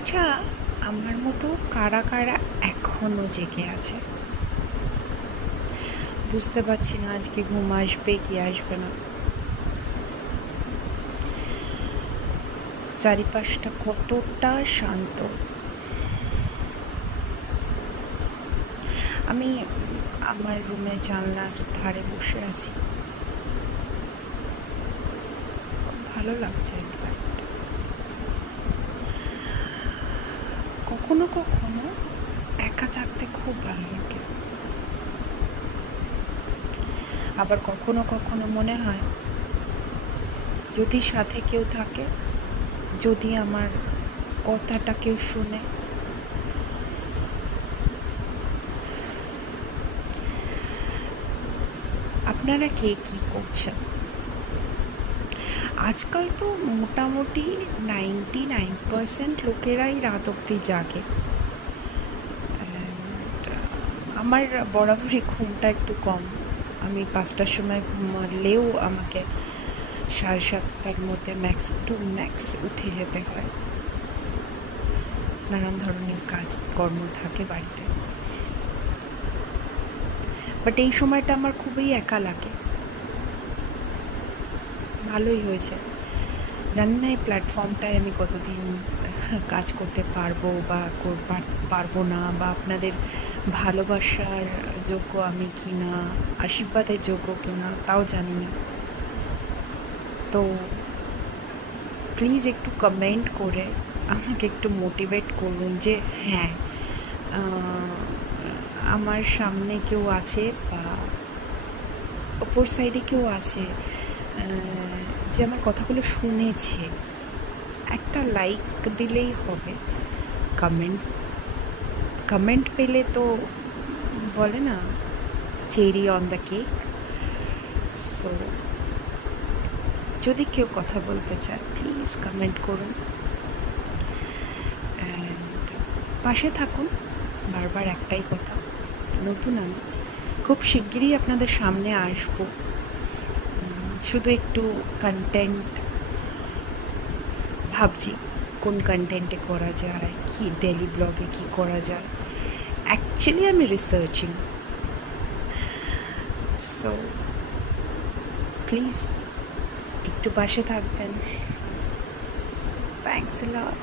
আচ্ছা, আমার মতো কারা কারা এখনো জেগে আছে? বুঝতে পারছি না আজকে ঘুম আসবে কি আসবে না। চারিপাশটা কতটা শান্ত। আমি আমার রুমে জানলার ধারে বসে আছি, খুব ভালো লাগছে। ইনফ্যাক্ট কখনো কখনো একা থাকতে খুব ভালো লাগে, আবার কখনো কখনো মনে হয় যদি সাথে কেউ থাকে, যদি আমার কথাটা কেউ শুনে। আপনারা কে কী করছেন? আজকাল তো মোটামুটি 99% লোকেরাই রাত অবধি জাগে। আমার বরাবরই ঘুমটা একটু কম। আমি 5টার সময় ঘুমালেও আমাকে 7:30টার মধ্যে ম্যাক্স টু ম্যাক্স উঠে যেতে হয়। নানান ধরনের কাজকর্ম থাকে বাড়িতে। বাট এই সময়টা আমার খুবই একা লাগে। ভালোই হয়েছে। জানি না এই প্ল্যাটফর্মটায় আমি কতদিন কাজ করতে পারবো বা পারবো না, বা আপনাদের ভালোবাসার যোগ্য আমি কি না, আশীর্বাদের যোগ্য কি না তাও জানি না। তো প্লিজ একটু কমেন্ট করে আমাকে একটু মোটিভেট করুন যে হ্যাঁ, আমার সামনে কেউ আছে বা অপর সাইডে কেউ আছে যে আমার কথাগুলো শুনেছে। একটা লাইক দিলেই হবে। কমেন্ট কমেন্ট পেলে তো বলে না, cherry on the cake. So যদি কেউ কথা বলতে চায় প্লিজ কমেন্ট করুন অ্যান্ড পাশে থাকুন। বারবার একটাই কথা, নতুন আমি খুব শিগগিরই আপনাদের সামনে আসবো। শুধু একটু কন্টেন্ট ভাবছি কোন কন্টেন্টে করা যায়, কি ডেলি ব্লগে কি করা যায়। অ্যাকচুয়ালি আমি রিসার্চিং। সো প্লিজ একটু পাশে থাকবেন। Thanks a lot.